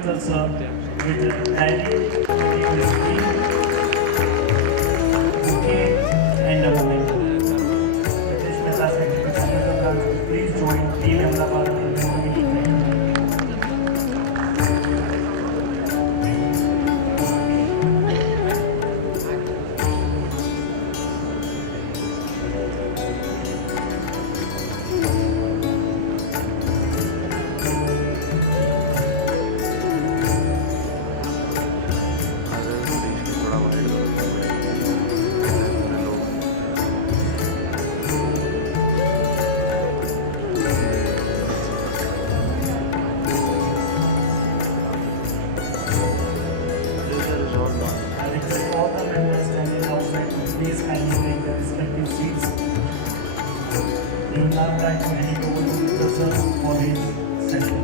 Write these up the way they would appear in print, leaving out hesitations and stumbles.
Mittal sir with the diary, bouquet and a moment. British Mehta Secretary, please join Team Ahmedabad in the meeting. Please kindly take their respective seats. You will now try to hand over to Mr. Sir for his session.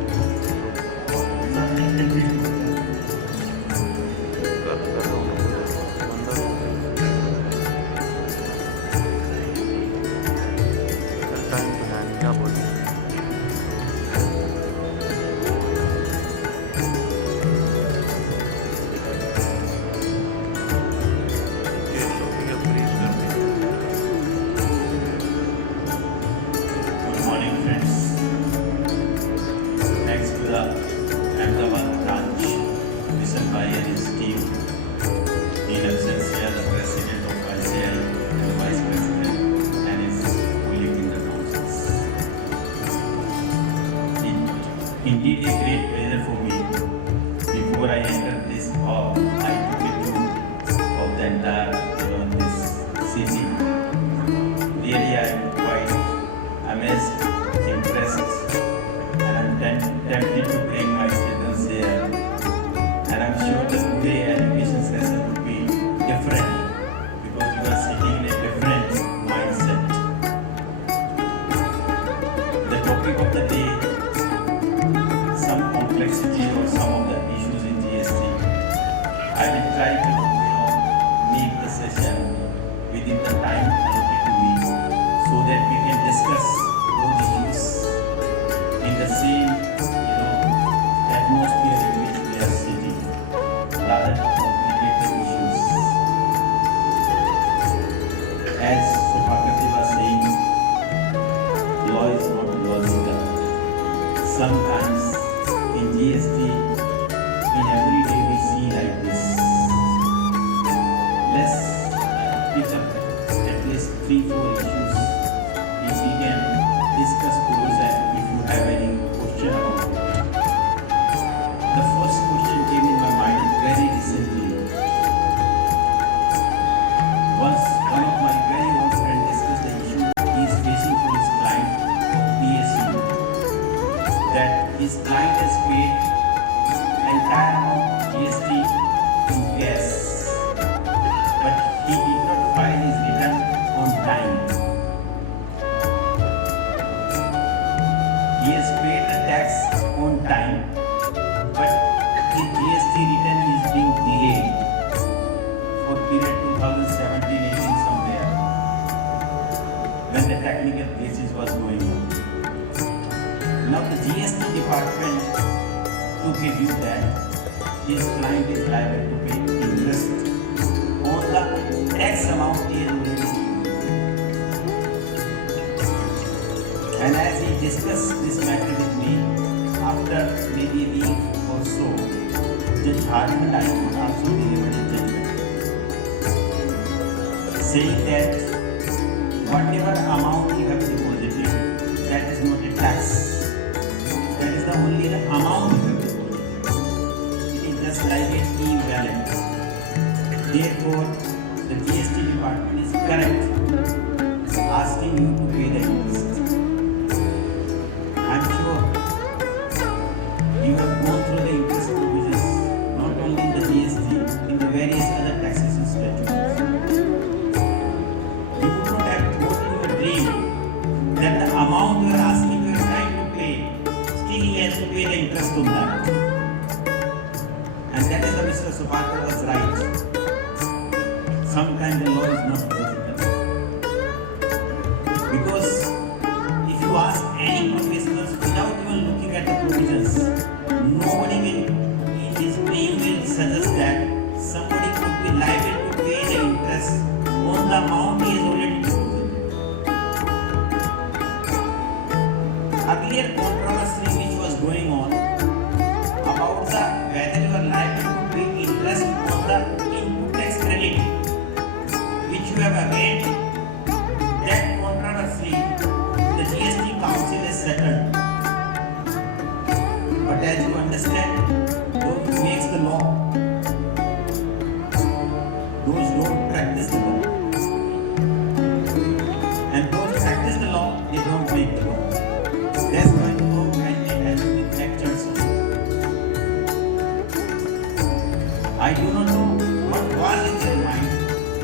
Sir, please take it. Ahmedabad branch, Mr. Bhai and his team, in absence here, the President of ICAI and the Vice President and his colleague in the councils. Indeed a great pleasure for me. Before I entered this hall, I took a tour of the entire this city. Really, I am quite amazed, impressed, and I'm tempted to bring my students here. And I'm sure that today education session would be different because you are sitting in a different mindset. The topic of the day, some complexity or some of the issues in GST. I will try to make the session within the time allocated to me so that we can discuss those issues in the same atmosphere in which we are sitting, rather than complicated issues. As Pramukh was saying, law is not logical. Sometimes in GST, in every day we see like this. Let's pick up at least 3-4 issues if we can discuss those and if you have any question about it. The first question came in my mind very recently. Once one of my very old friends discussed the issue he is facing for his client of PSU, that his client has paid entire amount GST in cash, but he did not file his return on time. He has paid the tax on time, but his GST return is being delayed for period 2017-18 somewhere when the technical basis was going on. Now the GST department took a view that his client is liable to pay interest on the tax amount he has already paid. And as he discussed this matter with me, after maybe a week or so, Judge Hardiman also delivered a judgment saying that whatever amount you have deposited, that is not a tax. That is the only the amount you have deposited. It is just like an e-wallet. Therefore, the GST department is correct asking you to pay the interest. I am sure you have gone through the interest provisions not only in the GST, in the various other taxation statutes. You would not have thought in your dream that the amount you are asking your client to pay, still he has to pay the interest on that. And that is the Mr. Subhakar was right. Sometimes the law is not logical. Because if you ask any professionals without even looking at the provisions, nobody will amount he has already chosen. Earlier controversy which was going on about the whether you are liable to pay interest on the input tax credit which you have availed, that controversy the GST Council has settled. But as you understand, those who makes the law, those who don't practice the law, and those who practice the law, they don't make the law. That's why the law mandate has been fractured so. I do not know what was in their mind,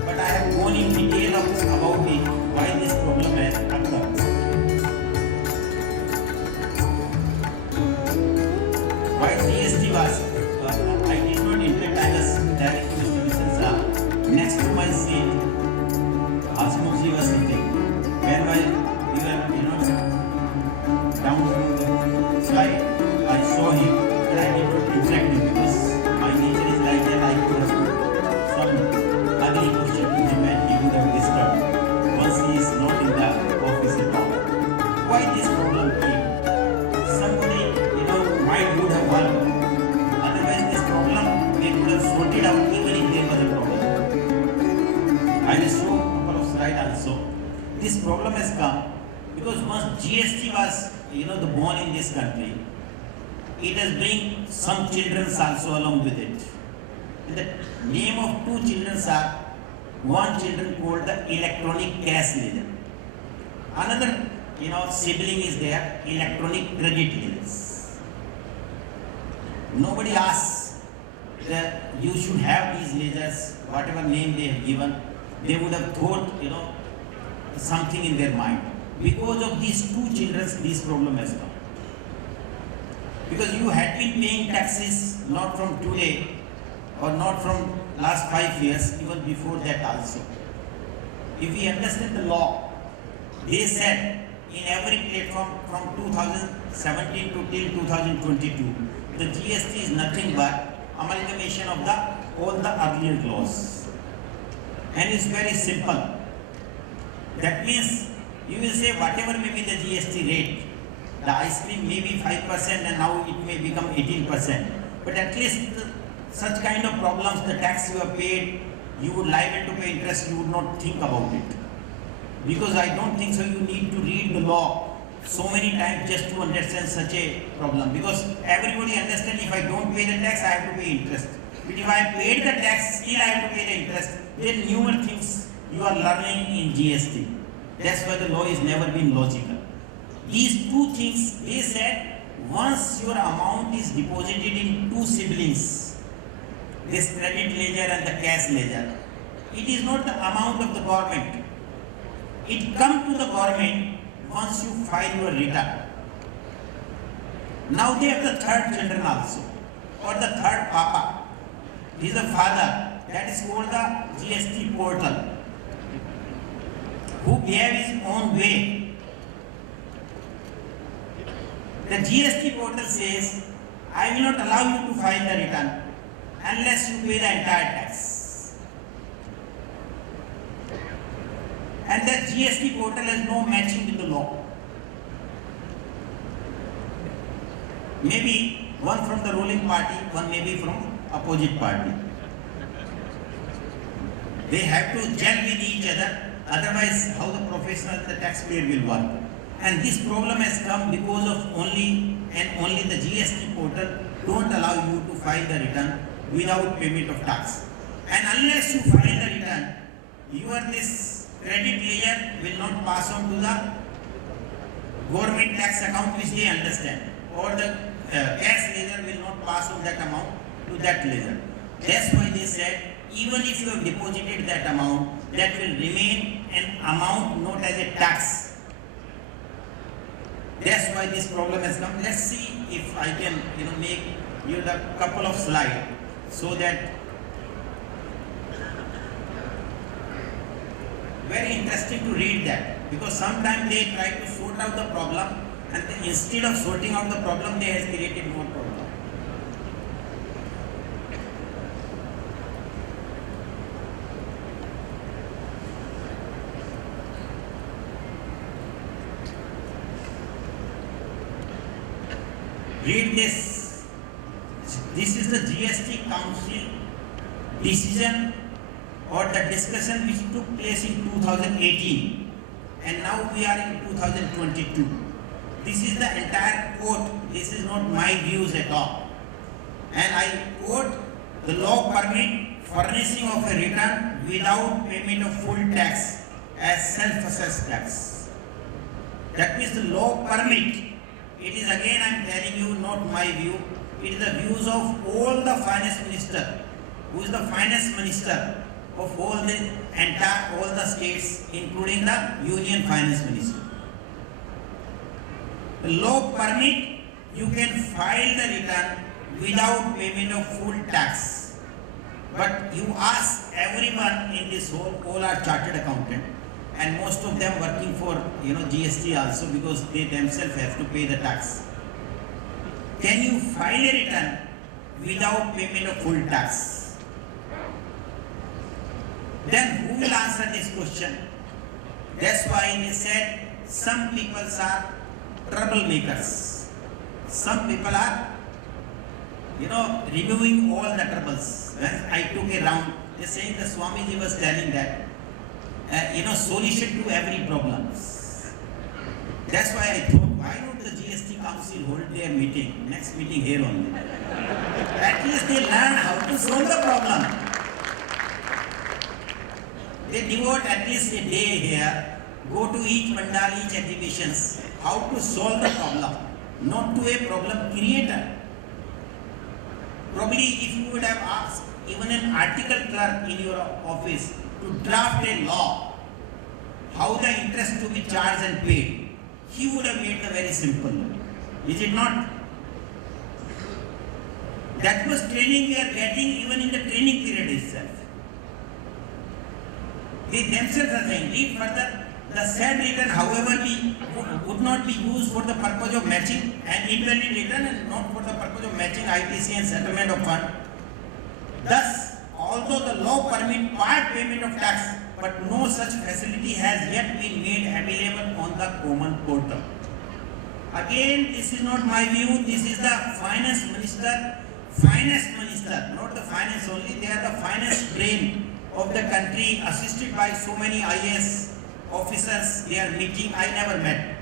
but I have gone in detail about it, why this problem has occurred. Why GST was, I did not interact, I was directly with Mr. Shah. Next to my seat, Asmukh was sitting. When we were, down from the slide, I saw him, but I did not interact him because my nature is like that. I could have put some ugly question to him and he would have disturbed once he is not in the office at all. Why this problem came? Somebody, might would have worked. Otherwise, this problem they could have sorted out even if there was a problem. I will show a couple of slides also. This problem has come because once GST was, the born in this country, it has bring some children also along with it. And the name of two children are, one children called the electronic cash ledger. Another, sibling is there, electronic credit ledgers. Nobody asks that you should have these ledgers, whatever name they have given. They would have thought, something in their mind. Because of these two children, this problem has come. Because you had been paying taxes not from today or not from last 5 years, even before that also. If we understand the law, they said in every platform from 2017 to till 2022, the GST is nothing but amalgamation of all the earlier laws. And it's very simple. That means you will say whatever may be the GST rate, the ice cream may be 5% and now it may become 18%. But at least such kind of problems, the tax you have paid, you would liable to pay interest, you would not think about it. Because I don't think so you need to read the law so many times just to understand such a problem. Because everybody understands if I don't pay the tax, I have to pay interest. But if I paid the tax, still I have to pay the interest. Then newer things you are learning in GST. That's why the law has never been logical. These two things, they said, once your amount is deposited in two siblings, this credit ledger and the cash ledger, it is not the amount of the government. It comes to the government once you file your return. Now they have the third children also, or the third papa. He is the father. That is called the GST portal, who behave his own way. The GST portal says, I will not allow you to file the return unless you pay the entire tax. And the GST portal has no matching with the law. Maybe one from the ruling party, one may be from opposite party. They have to gel with each other, otherwise how the professional, the taxpayer will work. And this problem has come because of only the GST portal don't allow you to file the return without payment of tax. And unless you file the return, this credit ledger will not pass on to the government tax account which they understand, or the cash ledger will not pass on that amount to that ledger. That's why they said, even if you have deposited that amount, that will remain an amount not as a tax. That's why this problem has come. Let's see if I can, make you the couple of slides so that very interesting to read that, because sometimes they try to sort out the problem and instead of sorting out the problem, they have created more problem. read this. This is the GST Council decision or the discussion which took place in 2018, and now we are in 2022. This is the entire quote. This is not my views at all. And I quote, the law permit furnishing of a return without payment of full tax as self-assessed tax. That means the law permit. It is again, I am telling you, not my view. It is the views of all the finance minister, who is the finance minister of all the states, including the union finance minister. The law permit you can file the return without payment of full tax. But you ask everyone in this all are chartered accountant, and most of them working for GST also, because they themselves have to pay the tax. Can you file a return without payment of full tax? Then who will answer this question? That's why they said some people are troublemakers. Some people are removing all the troubles. When I took a round, they saying the Swamiji was telling that solution to every problem. That's why I thought, why not the GST Council hold their meeting, next meeting here only? At least they learn how to solve the problem. They devote at least a day here, go to each mandal, each exhibitions, how to solve the problem, not to a problem creator. Probably if you would have asked even an article clerk in your office to draft a law, how the interest to be charged and paid, he would have made the very simple law. Is it not? That was training we are getting even in the training period itself. They themselves are saying, read further, the said return however would not be used for the purpose of matching an invalid return and not for the purpose of matching ITC and settlement of fund. Thus, although the law permit part payment of tax, but no such facility has yet been made available on the common portal. Again, this is not my view, this is the finance minister, not the finance only, they are the finance brain of the country, assisted by so many IAS officers. They are meeting, I never met.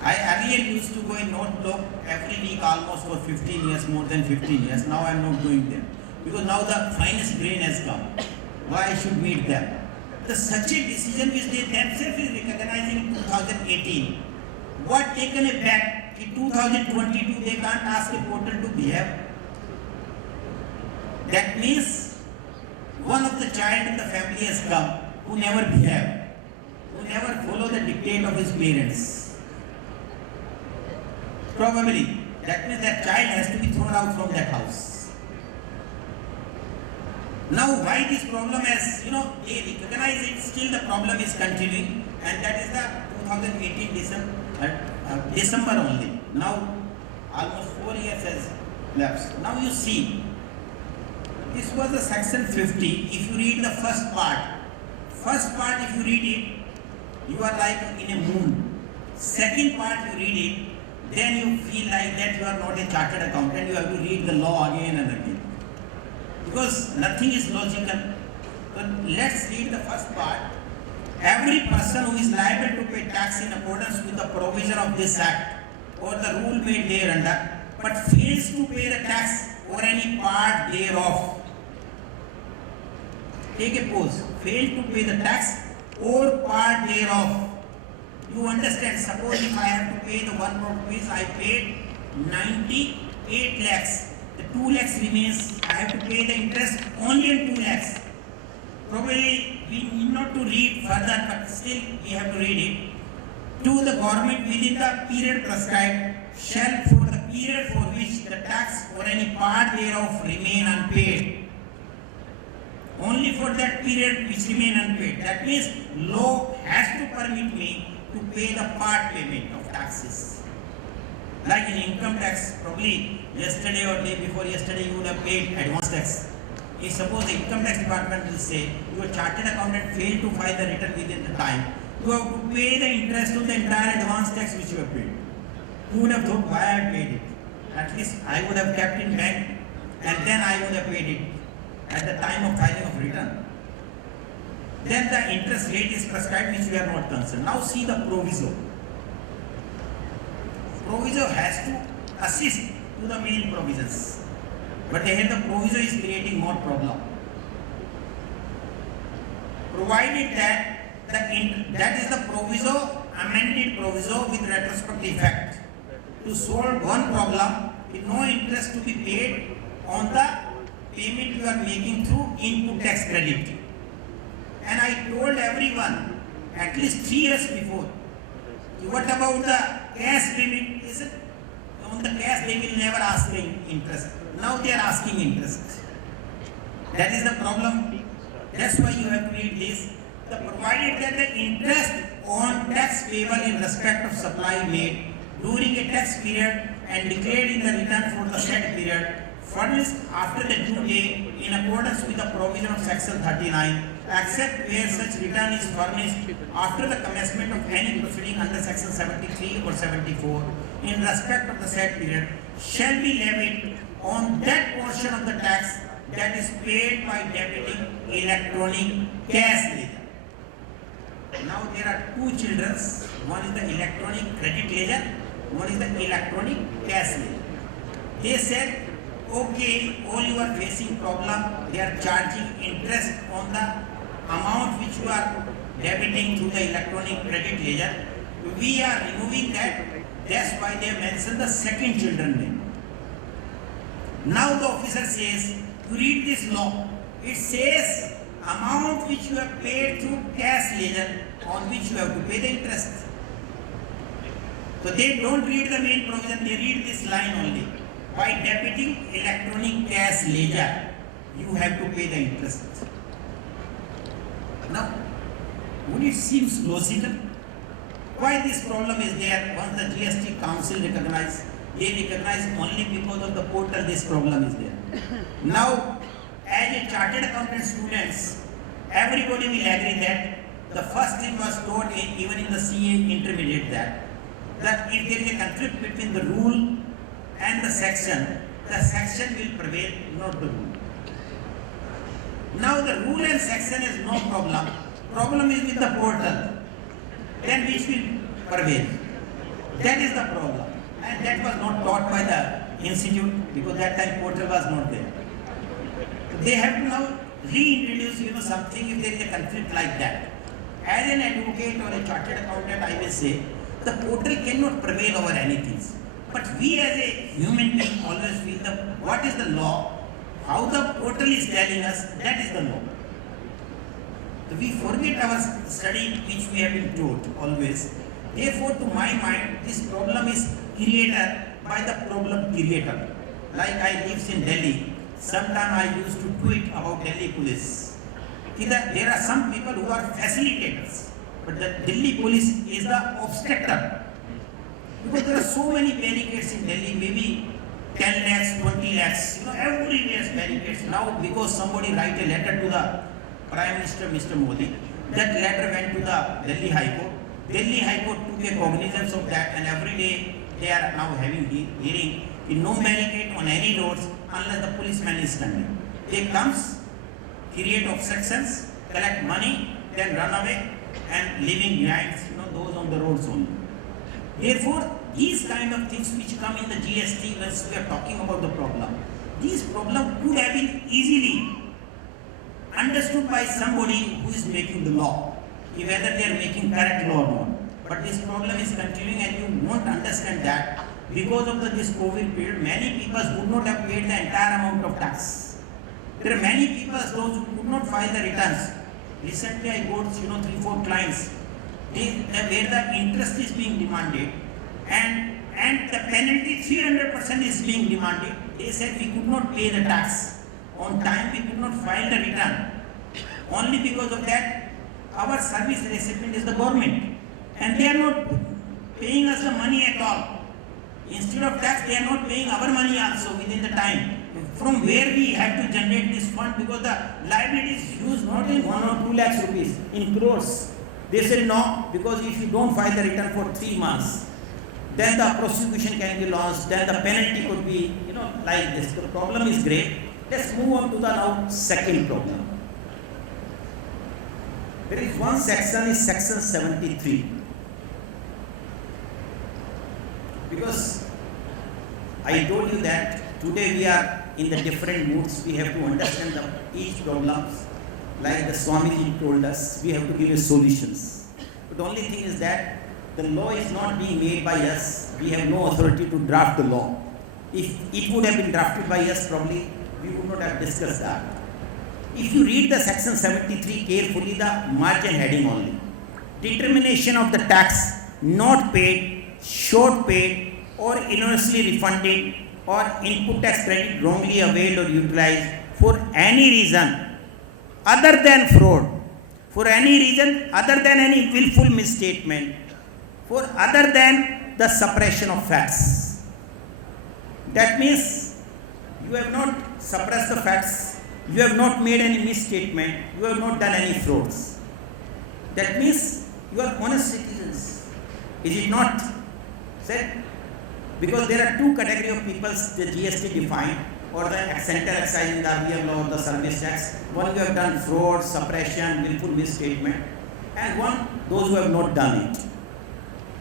I earlier used to go in North Block every week almost for 15 years, more than 15 years. Now I am not going there. Because now the finance brain has come. Why I should meet them? Such a decision which they themselves is recognizing in 2018. What taken a back in 2022 they can't ask a portal to behave. That means one of the child in the family has come who never behave, who never follow the dictate of his parents. Probably that means that child has to be thrown out from that house. Now why this problem has, they recognize it, still the problem is continuing, and that is the 2018 December only. Now almost 4 years has lapsed. Now you see, this was the section 50. If you read the first part if you read it, you are like in a moon. Second part you read it, then you feel like that you are not a chartered accountant, you have to read the law again and again. Because nothing is logical. So let's read the first part. Every person who is liable to pay tax in accordance with the provision of this act or the rule made thereunder, but fails to pay the tax or any part thereof. Take a pause. Fail to pay the tax or part thereof. You understand, suppose if I have to pay the 1 crore rupees, I paid 98 lakhs. The 2 lakhs remains, I have to pay the interest only on 2 lakhs. Probably we need not to read further, but still we have to read it. To the government within the period prescribed shall for the period for which the tax or any part thereof remain unpaid. Only for that period which remain unpaid. That means law has to permit me to pay the part payment of taxes. Like in income tax, probably yesterday or day before yesterday you would have paid advance tax. If suppose the income tax department will say your chartered accountant failed to file the return within the time, you have to pay the interest on the entire advance tax which you have paid. You would have thought, why I paid it? At least I would have kept in bank and then I would have paid it at the time of filing of return. Then the interest rate is prescribed, which we are not concerned. Now see the proviso. Proviso has to assist to the main provisions. But here the proviso is creating more problem. Provided that that is the proviso, amended proviso with retrospective effect. To solve one problem with no interest to be paid on the payment you are making through input tax credit. And I told everyone at least 3 years before, what about the cash payment? Is it on the cash they will never ask the interest. Now they are asking interest. That is the problem. That's why you have to read this. The provided that the interest on tax payable in respect of supply made during a tax period and declared in the return for the said period, furnished after the due date in accordance with the provision of section 39, except where such return is furnished after the commencement of any proceeding under section 73 or 74 in respect of the said period, shall be levied on that portion of the tax that is paid by debiting electronic cash ledger. Now there are two children. One is the electronic credit ledger, one is the electronic cash ledger. They said, okay, all you are facing problem, they are charging interest on the amount which you are debiting through the electronic credit ledger. We are removing that. That's why they mentioned the second children name. Now the officer says, to read this law, it says amount which you have paid through cash ledger on which you have to pay the interest. So they don't read the main provision, they read this line only. By debiting electronic cash ledger, you have to pay the interest. Now, would it seem logical? Why this problem is there? Once the GST Council recognized, they recognize only because of the portal this problem is there. Now, as a chartered accountant students, everybody will agree that the first thing was taught even in the CA intermediate that if there is a conflict between the rule and the section will prevail, not the rule. Now the rule and section is no problem. Problem is with the portal. Then which will prevail? That is the problem. And that was not taught by the institute because that time portal was not there. They have to now reintroduce something if there is a conflict like that. As an advocate or a chartered accountant, I will say the portal cannot prevail over anything. But we as a human being always feel that what is the law, how the portal is telling us, that is the law. So we forget our study which we have been taught always. Therefore, to my mind, this problem is created by the problem creator. Like I live in Delhi, sometime I used to tweet about Delhi police. There are some people who are facilitators, but the Delhi police is the obstructor. Because there are so many barricades in Delhi, maybe 10 lakhs, 20 lakhs, everywhere is barricades. Now because somebody write a letter to the Prime Minister, Mr. Modi, that letter went to the Delhi High Court. Delhi High Court took a cognizance of that and every day they are now having hearing in no barricade on any roads unless the policeman is standing. They comes, create obstructions, collect money, then run away and leaving behind those on the roads only. Therefore, these kind of things which come in the GST when we are talking about the problem, these problems could have been easily understood by somebody who is making the law, whether they are making correct law or not. But this problem is continuing and you won't understand that because of this COVID period, many people would not have paid the entire amount of tax. There are many people, those who could not file the returns. Recently I got 3-4 clients where the interest is being demanded and the penalty 300% is being demanded. They said we could not pay the tax on time, we could not file the return. Only because of that, our service recipient is the government and they are not paying us the money at all. Instead of tax, they are not paying our money also within the time. From where we have to generate this fund because the liability is used not in 1 or 2 lakhs rupees, in crores. They say no, because if you don't file the return for 3 months, then the prosecution can be launched, then the penalty could be, like this. The problem is great. Let's move on to the now second problem. There is one section, is section 73. Because I told you that today we are in the different moods, we have to understand each problems. Like the Swami told us, we have to give you solutions. But the only thing is that the law is not being made by us. We have no authority to draft the law. If it would have been drafted by us, probably we would not have discussed that. If you read the section 73 carefully, the margin heading only. Determination of the tax not paid, short paid, or erroneously refunded, or input tax credit wrongly availed or utilized for any reason other than fraud, for any reason other than any willful misstatement, for other than the suppression of facts. That means you have not suppressed the facts, you have not made any misstatement, you have not done any frauds. That means you are honest citizens. Is it not said? Because there are two categories of people the GST defined, or the central excise in the RBM law or the service tax. One, you have done fraud, suppression, willful misstatement, and one, those who have not done it.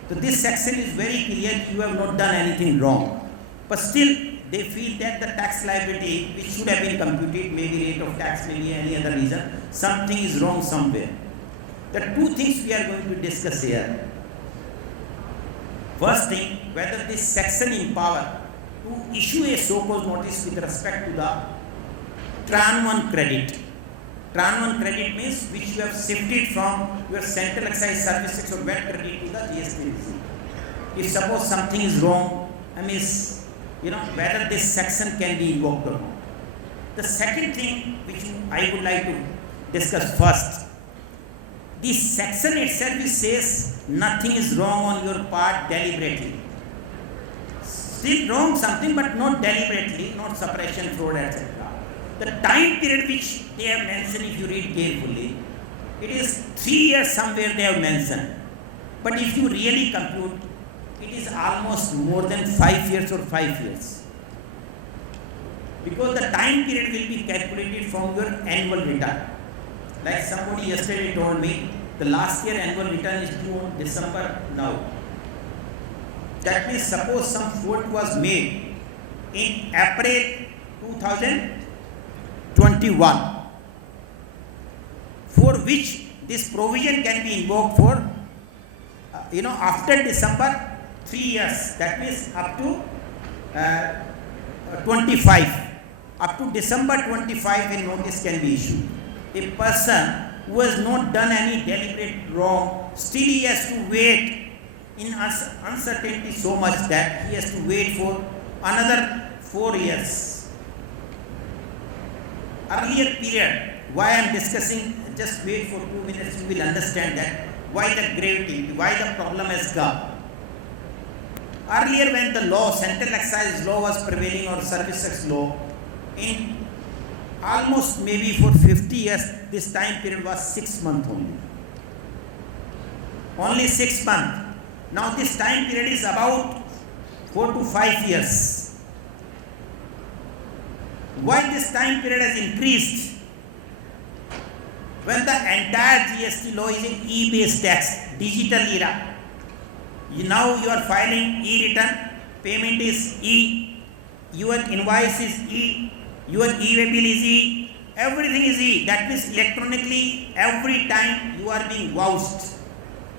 So this section is very clear, you have not done anything wrong. But still, they feel that the tax liability, which should have been computed, maybe rate of tax, maybe any other reason, something is wrong somewhere. There are two things we are going to discuss here. First thing, whether this section empower to issue a so-called notice with respect to the Tran 1 credit. Tran 1 credit means which you have shifted from your central excise services or VAT credit to the GST receipt. If suppose something is wrong, whether this section can be invoked or not. The second thing which I would like to discuss first, this section itself says nothing is wrong on your part deliberately. Still wrong something, but not deliberately, not suppression, fraud, etc. The time period which they have mentioned, if you read carefully, it is 3 years somewhere they have mentioned. But if you really compute, it is almost more than 5 years or 5 years. Because the time period will be calculated from your annual return. Like somebody yesterday told me, the last year annual return is due on December now. That means suppose some fraud was made in April 2021, for which this provision can be invoked for, after December 3 years. That means up to 25. Up to December 25, a notice can be issued. A person who has not done any deliberate wrong, still he has to wait in uncertainty so much that he has to wait for another 4 years. Earlier period, why I am discussing, just wait for 2 minutes, you will understand that why the gravity, why the problem has come. Earlier when the law, central excise law was prevailing or service tax law, in almost maybe for 50 years, this time period was 6 months only. Only 6 months. Now this time period is about 4 to 5 years. Why this time period has increased? When the entire GST law is in e-based tax, digital era. Now you are filing e-return, payment is e, your invoice is e, your e-way bill is e, everything is e. That means electronically every time you are being vouched.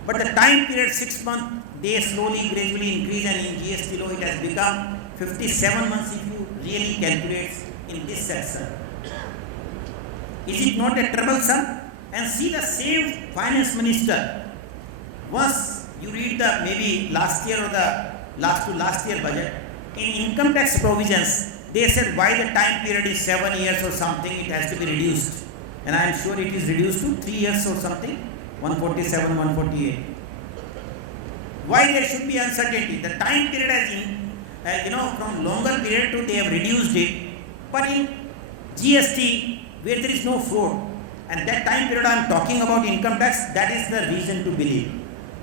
But the time period 6 months, they slowly, gradually increase, and in GST law it has become 57 months if you really calculate in this section. Is it not a troublesome? And see the same finance minister, once you read the maybe last year or the last year budget, in income tax provisions, they said why the time period is 7 years or something, it has to be reduced. And I am sure it is reduced to 3 years or something, 147, 148. Why there should be uncertainty? The time period has from longer period to they have reduced it. But in GST, where there is no fraud, and that time period I am talking about income tax, that is the reason to believe.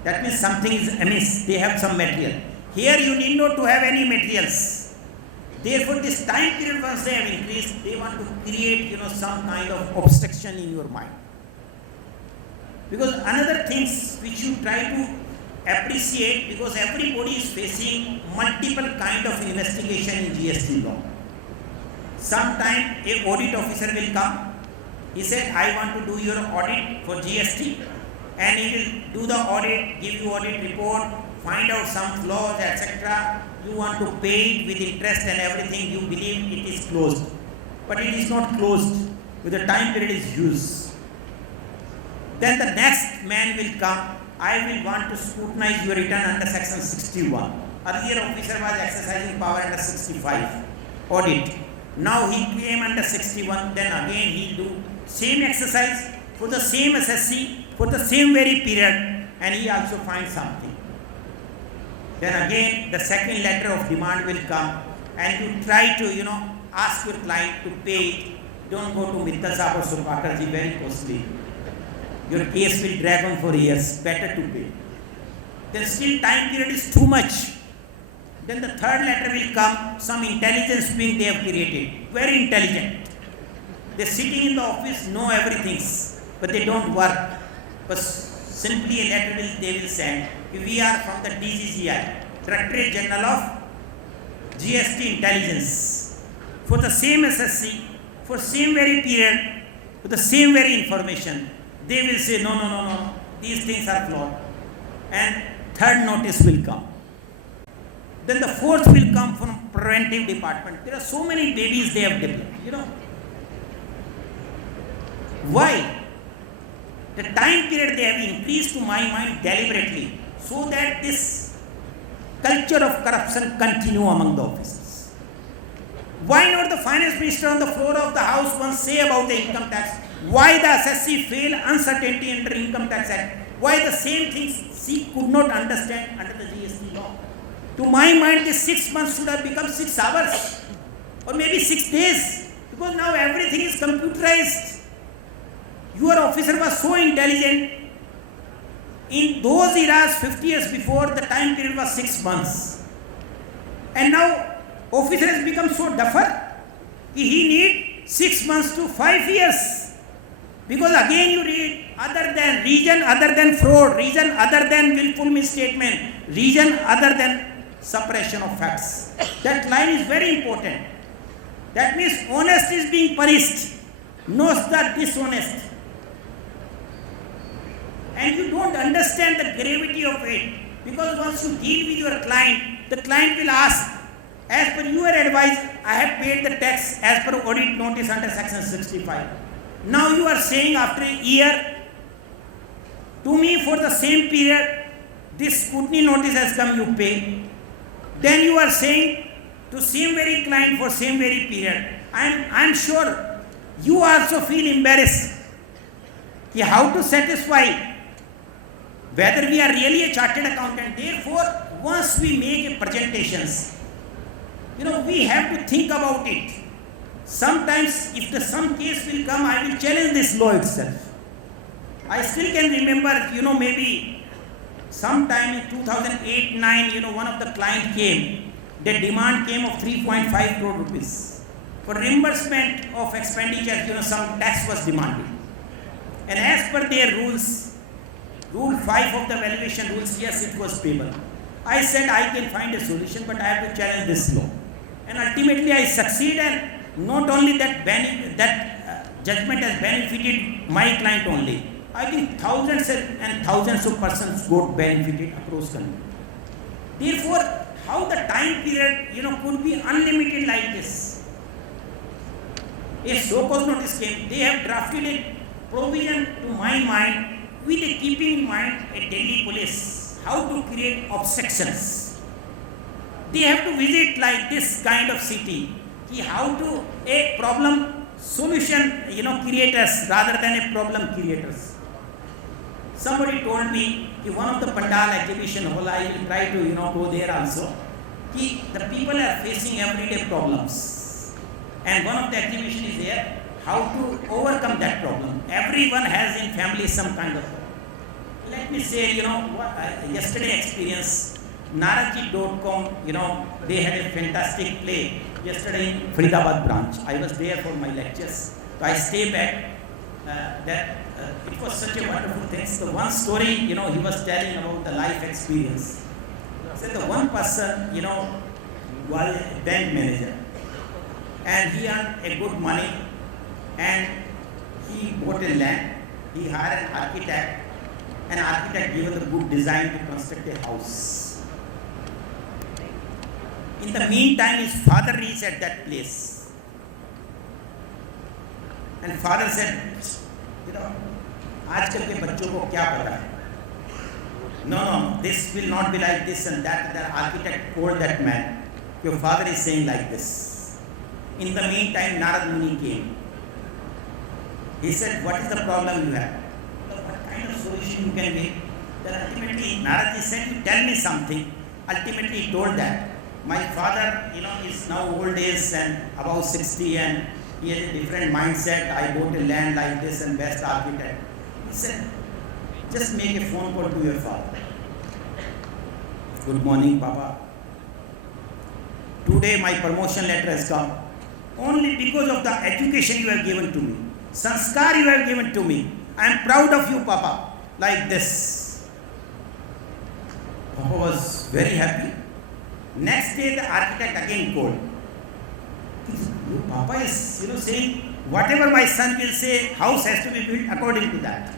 That means something is amiss, they have some material. Here you need not to have any materials. Therefore, this time period once they have increased, they want to create, some kind of obstruction in your mind. Because another things which you try to appreciate, because everybody is facing multiple kind of investigation in GST law. Sometime a audit officer will come. He said, I want to do your audit for GST, and he will do the audit, give you audit report, find out some flaws, etc. You want to pay it with interest and everything. You believe it is closed, but it is not closed. With the time period is used. Then the next man will come. I will want to scrutinize your return under section 61. Earlier officer was exercising power under 65. Audit. Now he came under 61. Then again he will do same exercise for the same SSC for the same very period, and he also finds something. Then again the second letter of demand will come, and you try to ask your client to pay it. Don't go to Mittal or Supakarji, very costly. Your case will drag on for years, better to pay. Then still time period is too much. Then the third letter will come, some intelligence being they have created, very intelligent. They sitting in the office, know everything, but they don't work. But simply a letter they will send. We are from the DGGI, Directorate General of GST Intelligence. For the same SSC, for same very period, for the same very information, they will say, no, these things are flawed. And third notice will come. Then the fourth will come from preventive department. There are so many babies they have developed, Why? The time period they have increased to my mind deliberately, so that this culture of corruption continue among the officers. Why not the finance minister on the floor of the house once say about the income tax? Why the SSC fail uncertainty under Income Tax Act? Why the same things she could not understand under the GST law? To my mind, this 6 months should have become 6 hours or maybe 6 days, because now everything is computerized. Your officer was so intelligent. In those eras, 50 years before, the time period was 6 months. And now, officer has become so duffer, he needs 6 months to 5 years. Because again you read, other than reason, other than fraud, reason other than willful misstatement, reason other than suppression of facts. That line is very important. That means honest is being punished, knows the dishonest. And you don't understand the gravity of it, because once you deal with your client, the client will ask, as per your advice, I have paid the tax as per audit notice under section 65. Now you are saying after a year, to me for the same period, this scrutiny notice has come, you pay. Then you are saying to same very client for same very period. I am sure you also feel embarrassed. How to satisfy whether we are really a chartered accountant. Therefore, once we make presentations, we have to think about it. Sometimes, if some case will come, I will challenge this law itself. I still can remember, maybe sometime in 2008-9, one of the client came. The demand came of 3.5 crore rupees. For reimbursement of expenditure, some tax was demanded. And as per their rules, Rule 5 of the valuation rules, yes, it was payable. I said I can find a solution, but I have to challenge this law. And ultimately I succeed, and not only that judgment has benefited my client only. I think thousands and thousands of persons got benefited across country. Therefore, how the time period, could be unlimited like this? A so-called notice came. They have drafted a provision, to my mind, with a keeping in mind a Delhi police, how to create obstructions. They have to visit like this kind of city, how to a problem solution, creators rather than a problem creators. Somebody told me, one of the Pandal exhibition hall, I will try to, go there also. The people are facing everyday problems. And one of the exhibition is there, how to overcome that problem. Everyone has in family some kind of problem. Let me say, yesterday experience, Naradji.com, they had a fantastic play yesterday in Faridabad branch. I was there for my lectures. So I stay back. It was such a wonderful thing. So one story, he was telling about the life experience. So the one person, was a bank manager, and he earned a good money, and he bought a land. He hired an architect. An architect gave him a good design to construct a house. In the meantime, his father reached at that place. And father said, आजकल के बच्चों को क्या पता है? No, this will not be like this and that. The architect told that man, your father is saying like this. In the meantime, Narad Muni came. He said, what is the problem you have? What kind of solution you can make? Then ultimately, Narad said, you tell me something. Ultimately, he told that. My father, is now old age and about 60 and he has a different mindset. I bought a land like this and best architect. He said, just make a phone call to your father. Good morning, Papa. Today my promotion letter has come. Only because of the education you have given to me. Sanskar you have given to me. I am proud of you, Papa. Like this. Papa was very happy. Next day the architect again called. Papa is saying, whatever my son will say, house has to be built according to that.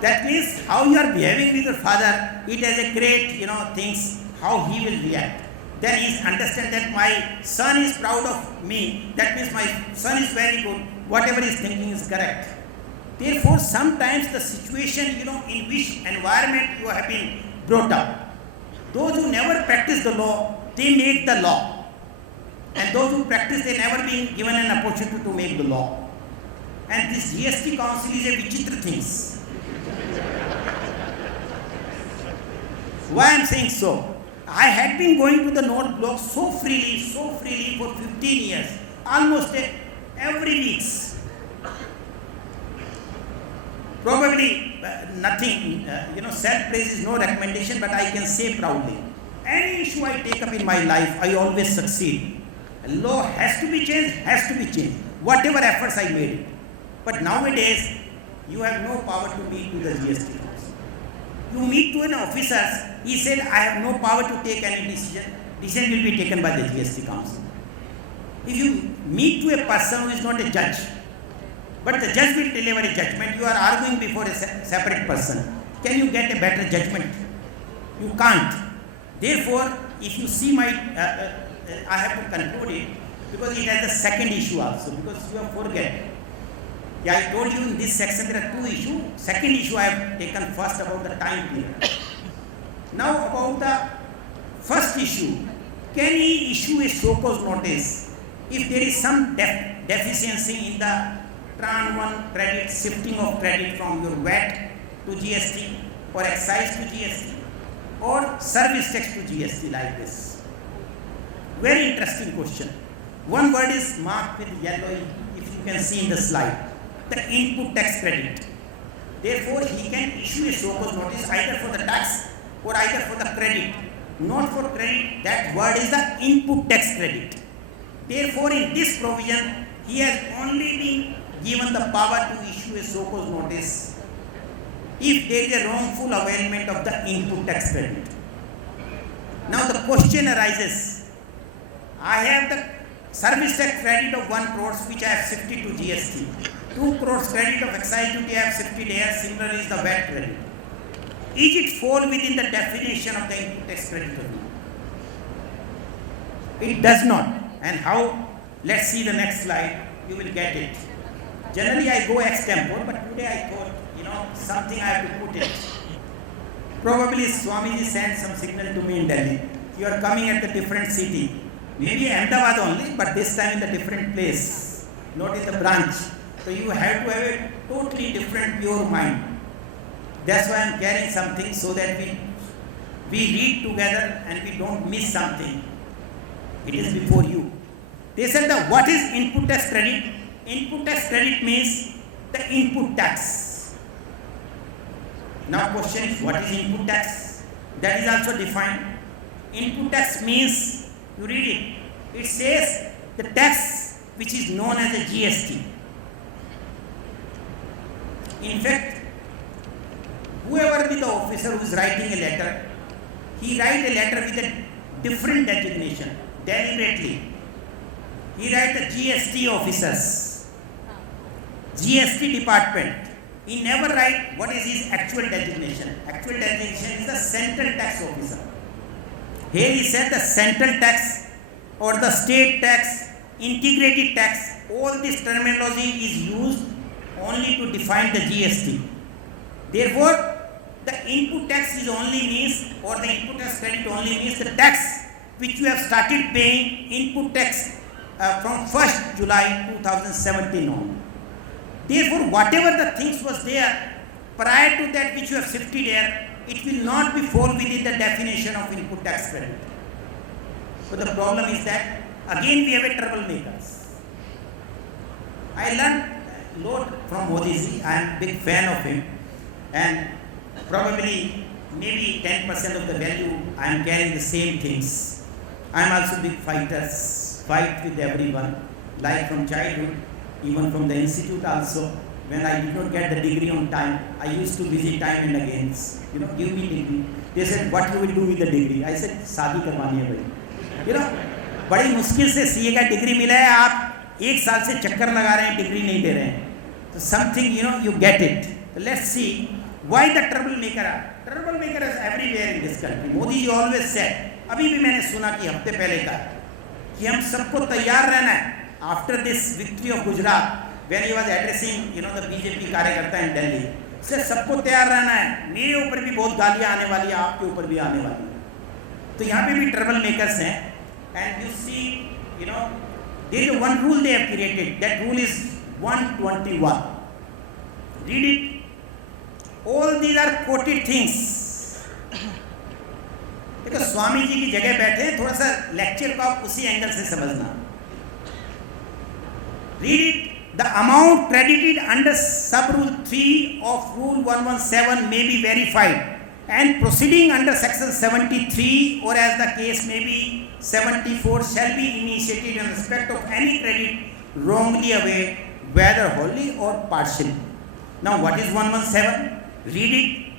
That means how you are behaving with your father, it has a great, things, how he will react. Then he understands that my son is proud of me. That means my son is very good. Whatever he is thinking is correct. Therefore, sometimes the situation, in which environment you have been brought up, those who never practice the law, they make the law. And those who practice, they never been given an opportunity to make the law. And this GST council is a vichitra thing. Why I am saying so? I had been going to the note block so freely for 15 years, almost every week. Probably nothing, self-praise is no recommendation, but I can say proudly, any issue I take up in my life, I always succeed. Law has to be changed, whatever efforts I made. But nowadays, you have no power to meet to the GST council. You meet to an officer, he said, I have no power to take any decision. Decision will be taken by the GST council. If you meet to a person who is not a judge, but the judge will deliver a judgment, you are arguing before a separate person. Can you get a better judgment? You can't. Therefore, if you see my, I have to conclude it, because it has the second issue also, because you have forget. Yeah, I told you in this section there are two issues. Second issue I have taken first about the time period. Now about the first issue, can he issue a show-cause notice if there is some deficiency in the Tran 1 credit, shifting of credit from your VAT to GST or excise to GST or service tax to GST like this? Very interesting question. One word is marked with yellow, if you can see in the slide. The input tax credit. Therefore, he can issue a show-cause notice either for the tax or either for the credit. Not for credit, that word is the input tax credit. Therefore, in this provision, he has only been given the power to issue a show-cause notice if there is a wrongful availment of the input tax credit. Now the question arises, I have the service tax credit of 1 crore which I have shifted to GST. 2 crores credit of excise duty I have shifted here, similar is the VAT credit. Is it fall within the definition of the input tax credit or not? It does not. And how? Let's see the next slide, you will get it. Generally I go extempore, but today I thought, something I have to put it. Probably Swami sent some signal to me in Delhi. You are coming at a different city. Maybe Ahmedabad only, but this time in a different place, not in the branch. So you have to have a totally different pure mind. That's why I am carrying something so that we read together and we don't miss something. It is before you. They said that what is input tax credit? Input tax credit means the input tax. Now question is, what is input tax? That is also defined. Input tax means, you read it, it says the tax which is known as a GST. In fact, whoever be the officer who is writing a letter, he write a letter with a different designation, deliberately. He write the GST officers, GST department. He never write what is his actual designation. Actual designation is the central tax officer. Here he said the central tax or the state tax, integrated tax, all this terminology is used only to define the GST. Therefore, the input tax is only means, or the input tax credit only means the tax which you have started paying input tax from 1st July 2017 on. Therefore, whatever the things was there prior to that which you have shifted here, it will not be fall within the definition of input tax credit. So the problem is that again we have a troublemakers. I learned a lot from Modi ji. I am a big fan of him, and probably maybe 10% of the value I am carrying the same things. I am also big fighters, fight with everyone, like from childhood, even from the institute also. When I did not get the degree on time, I used to visit time and again, give me degree. They said, what you will do with the degree? I said, शादी करवानी है भाई. बड़ी मुश्किल से CA का degree मिला है, आप एक साल से चक्कर लगा रहे हैं, डिग्री नहीं दे रहे हैं. So something, you get it. So let's see why the troublemaker are. Troublemaker is everywhere in this country. Modi ji always said, अभी भी मैंने सुना कि हफ्ते पहले का, कि हम सबको तैयार रहना है. After this victory of Gujarat, when he was addressing, the BJP कार्यकर्ता in Delhi, से सबको तैयार रहना है. मेरे ऊपर भी बहुत गालियाँ आने वाली है, आपके ऊपर भी आने वाली है. तो यहाँ पे भी ट्रबल मेकर्स हैं. And you see, there is one rule they have created. That rule is 121. Read it. All these are quoted things. देखो स्वामी जी की जगह बैठे, थोड़ा सा लेक्चर को आप उसी एंगल से समझना. Read it. The amount credited under sub-rule 3 of Rule 117 may be verified, and proceeding under Section 73 or as the case may be 74 shall be initiated in respect of any credit wrongly awarded, whether wholly or partially. Now, what is 117? Read it.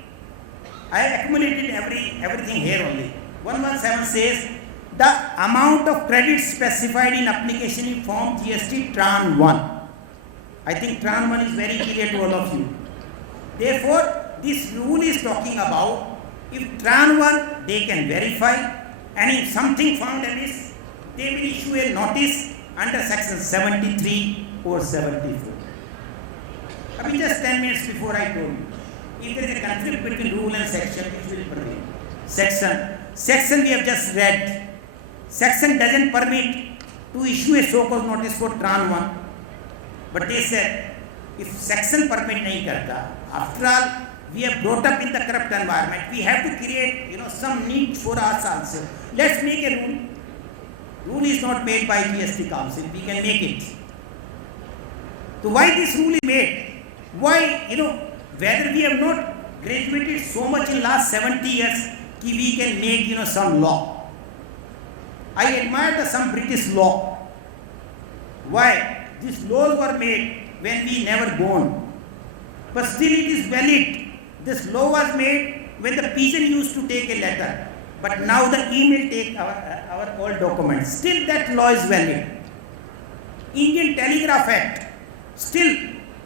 I have accumulated everything here only. 117 says the amount of credit specified in application in form GST Tran 1. I think Tran 1 is very clear to all of you. Therefore, this rule is talking about if Tran 1 they can verify, and if something found amiss, they will issue a notice under Section 73 or 74. I mean, just 10 minutes before I told you, if there is a conflict between rule and section, which will prevail? Section we have just read. Section doesn't permit to issue a so-called notice for Tran 1. But they said, if section permit nahi karta, after all, we are brought up in the corrupt environment. We have to create, some need for us also. Let's make a rule. Rule is not made by GST Council. We can make it. So why this rule is made? Why, whether we have not graduated so much in last 70 years, कि we can make, some law. I admire some British law. Why? These laws were made when we never born. But still it is valid. This law was made when the pigeon used to take a letter. But now the email take our old documents. Still that law is valid. Indian Telegraph Act. Still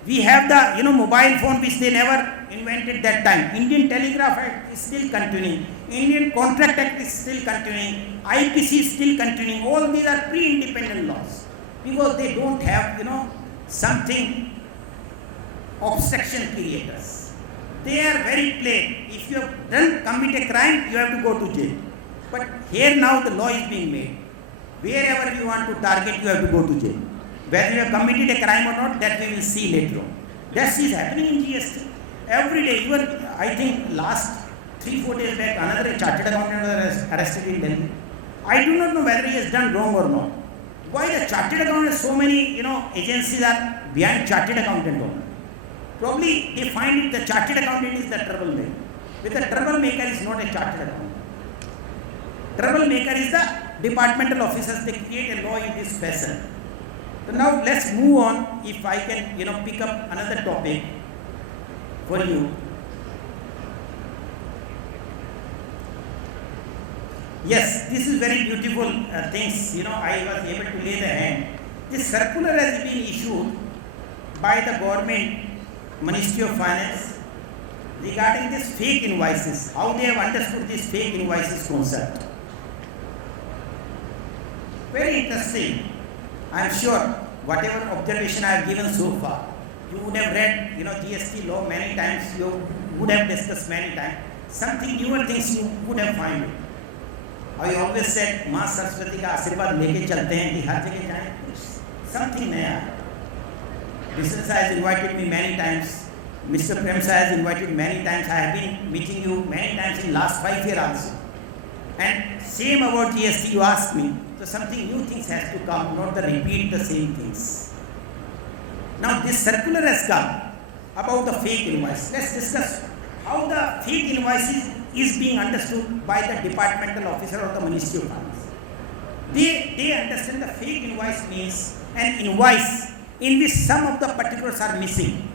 we have the mobile phone which they never invented that time. Indian Telegraph Act is still continuing. Indian Contract Act is still continuing. IPC is still continuing. All these are pre-independent laws. Because they don't have, something obstruction creators. They are very plain. If you have commit a crime, you have to go to jail. But here now the law is being made. Wherever you want to target, you have to go to jail. Whether you have committed a crime or not, that we will see later on. That is happening in GST. Every day, even I think last 3-4 days back, another chartered accountant was arrested in Delhi. I do not know whether he has done wrong or not. Why the chartered accountant, so many agencies are behind chartered accountant only. Probably they find the chartered accountant is the troublemaker. But the troublemaker is not a chartered accountant. Troublemaker is the departmental officers. They create a law in this fashion. So now let's move on. If I can, pick up another topic for you. Yes, this is very beautiful things. I was able to lay the hand. This circular has been issued by the government, Ministry of Finance, regarding this fake invoices. How they have understood this fake invoices concept. Very interesting. I am sure whatever observation I have given so far, you would have read, GST law many times. You would have discussed many times. Something newer things you would have found. I always said, माँ सरस्वती का आशीर्वाद लेके चलते हैं कि हर जगह जाएं. Something नया. Business has invited me many times. Mr. Premsa has invited many times. I have been meeting you many times in last 5 years also. And same about GST you asked me. So something new things has to come, not the repeat the same things. Now this circular has come about the fake invoice. Let's discuss how the fake invoices is being understood by the departmental officer or the Ministry of Finance. They understand the fake invoice means an invoice in which some of the particulars are missing.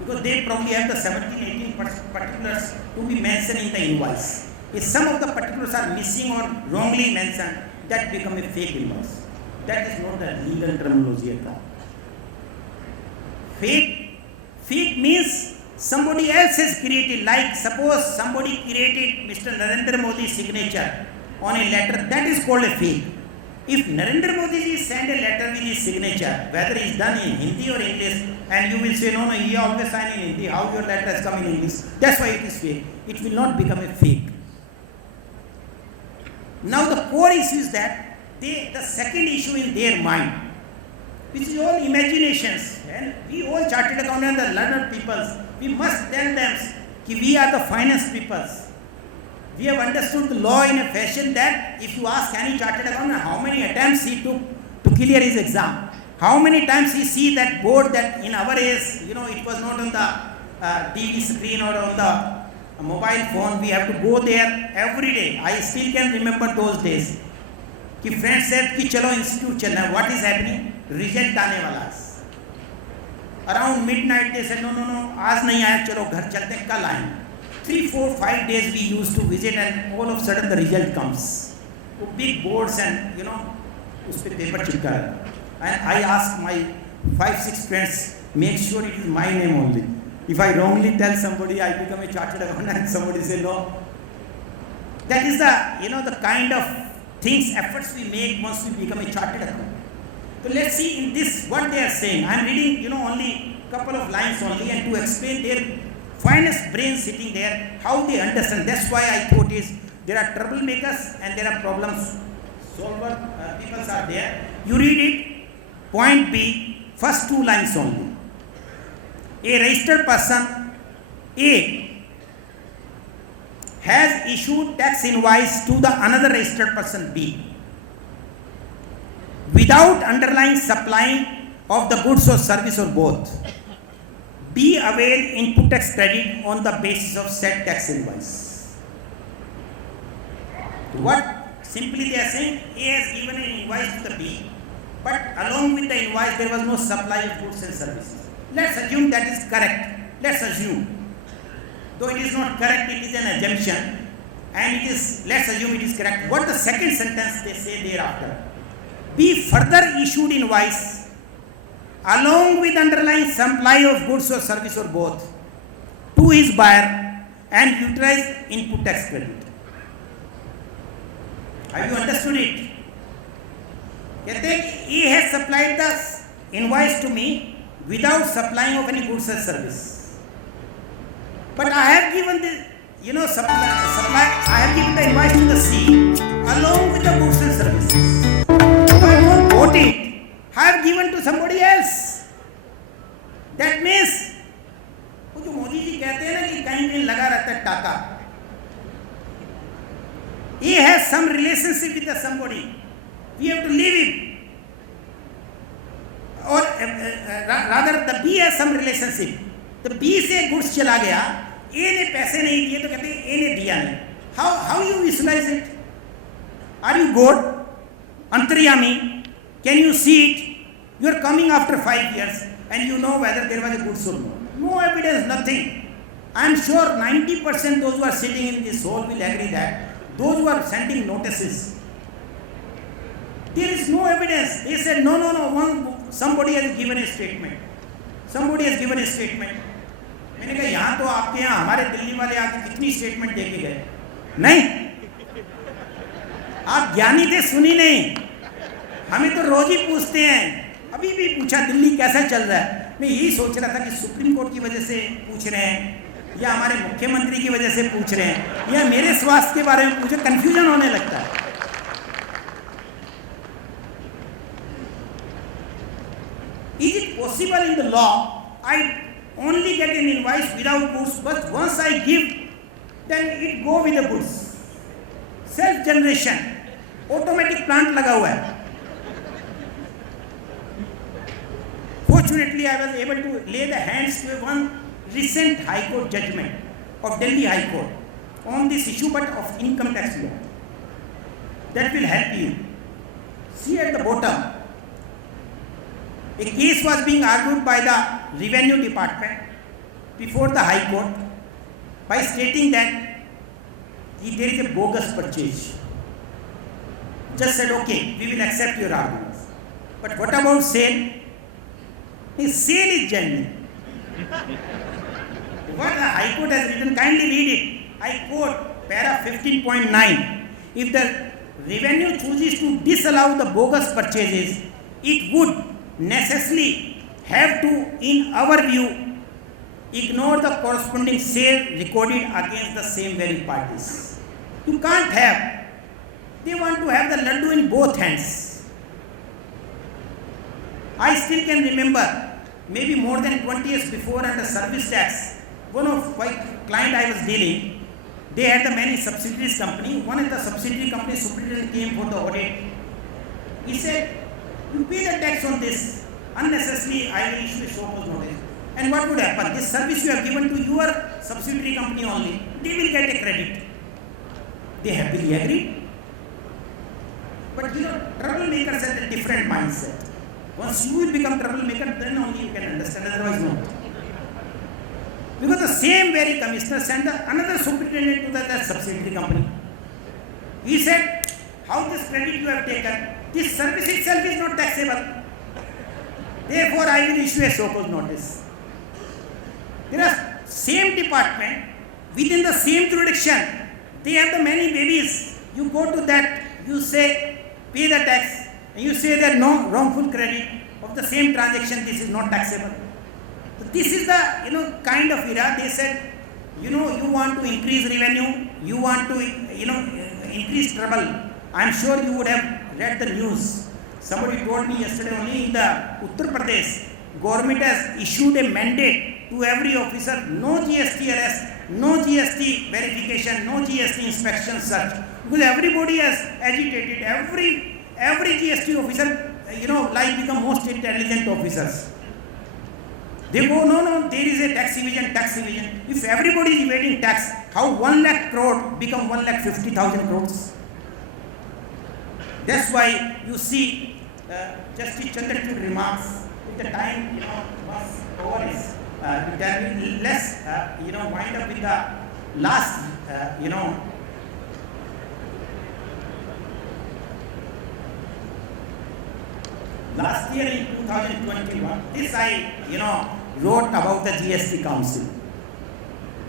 Because they probably have the 17-18 particulars to be mentioned in the invoice. If some of the particulars are missing or wrongly mentioned, that becomes a fake invoice. That is not the legal terminology at all. Fake means somebody else has created, like suppose somebody created Mr. Narendra Modi's signature on a letter, that is called a fake. If Narendra Modi ji send a letter with his signature, whether it is done in Hindi or English, and you will say, no, he always sign in Hindi, how your letter has come in English, that's why it is fake. It will not become a fake. Now the core issue is that the second issue in their mind, which is all imaginations, and we all chartered accountants, the learned peoples, we must tell them that we are the finance peoples. We have understood the law in a fashion that if you ask any chartered accountant how many attempts he took to clear his exam, how many times he see that board that in our age, it was not on the TV screen or on the mobile phone, we have to go there every day. I still can remember those days. कि friends said कि चलो institute चलना है. What is happening? Result आने वाला है. Around midnight they said no, आज नहीं आया, चलो घर चलते हैं, कल आएंगे. 3, 4, 5 days we used to visit, and all of a sudden the result comes. Big boards and उस पे paper चिपका है. And I asked my 5, 6 friends, make sure it is my name only. If I wrongly tell somebody I become a chartered accountant and somebody say no, that is the the kind of things, efforts we make once we become a chartered accountant. So let's see in this what they are saying. I am reading only couple of lines only, and to explain their finest brain sitting there, how they understand. That's why I thought there are troublemakers and there are problems solver people are there. You read it, point B, first 2 lines only. A registered person A has issued tax invoice to the another registered person B without underlying supplying of the goods or service or both. B avail input tax credit on the basis of said tax invoice. What simply they are saying, A has given an invoice to the B, but along with the invoice there was no supply of goods and services. Let's assume that is correct. Let's assume. Though it is not correct, it is an assumption, and let's assume it is correct. What the second sentence they say thereafter? B further issued invoice along with underlying supply of goods or service or both to his buyer and utilized input tax credit. Have you understood it? A has supplied the invoice to me without supplying of any goods or service. But I have given the supply. I have given the invoice to the C along with the goods and services. If I don't bought it, I have given to somebody else. That means, वो जो मोदी जी कहते हैं ना कि कहीं कहीं लगा रहता है टाका. He has some relationship with somebody. We have to leave it. Or rather, the B has some relationship. The B से goods चला गया, A ने पैसे नहीं दिए तो कहते हैं A ने दिया नहीं. How you visualize it? Are you God? Antaryami? Can you see it? You are coming after 5 years and you know whether there was a goods or not. No evidence, nothing. I am sure 90% those who are sitting in this hall will agree that those who are sending notices, there is no evidence. They said, no, somebody has given a statement. Somebody has given a statement. मैंने कहा यहाँ तो आपके यहाँ हमारे दिल्ली वाले आके कितनी स्टेटमेंट दे के गए, नहीं, आप ज्ञानी थे, सुनी नहीं, हमें तो रोज ही पूछते हैं, अभी भी पूछा दिल्ली कैसा चल रहा है। मैं यही सोच रहा था कि सुप्रीम कोर्ट की वजह से पूछ रहे हैं या हमारे मुख्यमंत्री की वजह से पूछ रहे हैं या मेरे स्वास्थ्य के बारे में पूछे, कंफ्यूजन होने लगता है। Is it possible in the law I only get an invoice without goods, but once I give, then it go with the goods? Self generation, automatic plant लगा हुआ है। Fortunately, I was able to lay the hands to one recent High Court judgment of Delhi High Court on this issue, but of income tax law. That will help you. See at the bottom, a case was being argued by the Revenue Department before the High Court by stating that there is a bogus purchase. Just said, okay, we will accept your arguments. But what about sale? The sale is genuine. What the High Court has written, kindly read it. I quote para 15.9. If the revenue chooses to disallow the bogus purchases, it would necessarily have to, in our view, ignore the corresponding sale recorded against the same very parties. You can't have. They want to have the laddu in both hands. I still can remember, maybe more than 20 years before, under service tax, one of my client I was dealing, they had the many subsidiaries company. One of the subsidiary company superintendent came for the audit. He said, you pay the tax on this. Unnecessarily, I will issue a show cause notice. And what would happen? This service you have given to your subsidiary company only, they will get a credit. They happily agreed. But troublemakers have a different mindset. Once you will become troublemaker, then only you can understand, otherwise no. Because the same very commissioner sent another superintendent to that subsidiary company. He said, how this credit you have taken, this service itself is not taxable. Therefore, I will issue a show cause notice. There are same department, within the same jurisdiction, they have the many babies. You go to that, you say, pay the tax, and you say that no wrongful credit of the same transaction, this is not taxable. So this is the kind of era. They said, you want to increase revenue, you want to increase trouble. I am sure you would have read the news. Somebody told me yesterday only, in the Uttar Pradesh, government has issued a mandate to every officer, no GST arrest, no GST verification, no GST inspection search. Because everybody has agitated, every GST officer, become most intelligent officers. They go, no, there is a tax evasion. If everybody is evading tax, how 1 lakh crore become 1,50,000 crores? That's why you see Justice Chandrachud remarks, if the time was over, let's wind up with the last last year in 2021, this I wrote about the GST Council.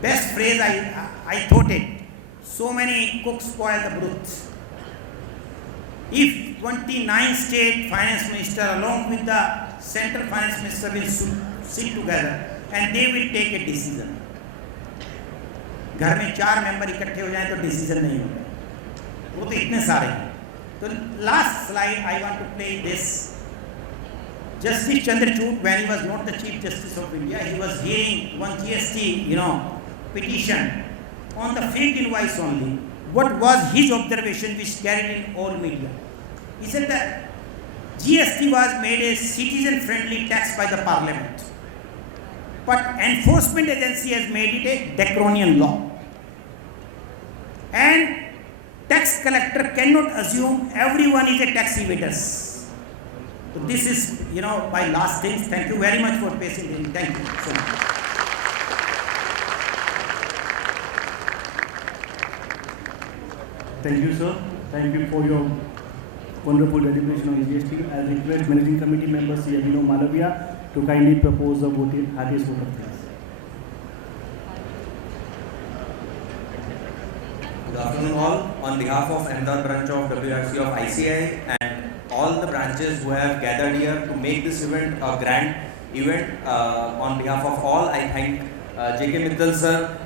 Best phrase I thought it. So many cooks spoil the broth. If 29 state finance minister along with the central finance minister will sit together and they will take a decision. घर में 4 member इकट्ठे हो जाएं तो decision नहीं होगा, वो तो इतने सारे हैं. तो last slide I want to play this. Justice Chandrachud, when he was not the Chief Justice of India, he was hearing one GST petition on the fake invoice only. What was his observation which carried in all media? He said that GST was made a citizen-friendly tax by the parliament, but enforcement agency has made it a draconian law. And tax collector cannot assume everyone is a tax evader. So this is, my last thing. Thank you very much for patiently. Thank you so much. Thank you, sir. Thank you for your wonderful deliberation on GST. I request Managing Committee member Sri Abhinav Malavia to kindly propose a heartiest vote of thanks. Good afternoon all. On behalf of Ahmedabad branch of WIRC of ICAI and all the branches who have gathered here to make this event a grand event, on behalf of all, I thank JK Mittal sir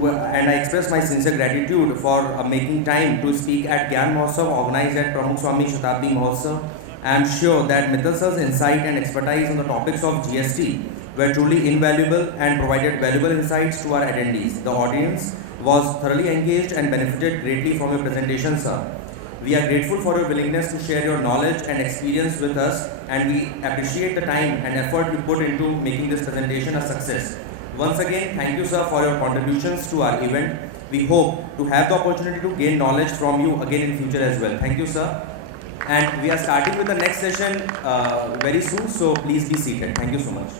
and I express my sincere gratitude for making time to speak at GYAN Mahotsav organized at Pramukh Swami Shatabdi Mahotsav. I am sure that Mittal sir's insight and expertise on the topics of GST were truly invaluable and provided valuable insights to our attendees. The audience was thoroughly engaged and benefited greatly from your presentation, sir. We are grateful for your willingness to share your knowledge and experience with us, and we appreciate the time and effort you put into making this presentation a success. Once again, thank you, sir, for your contributions to our event. We hope to have the opportunity to gain knowledge from you again in future as well. Thank you, sir. And we are starting with the next session very soon, so please be seated. Thank you so much.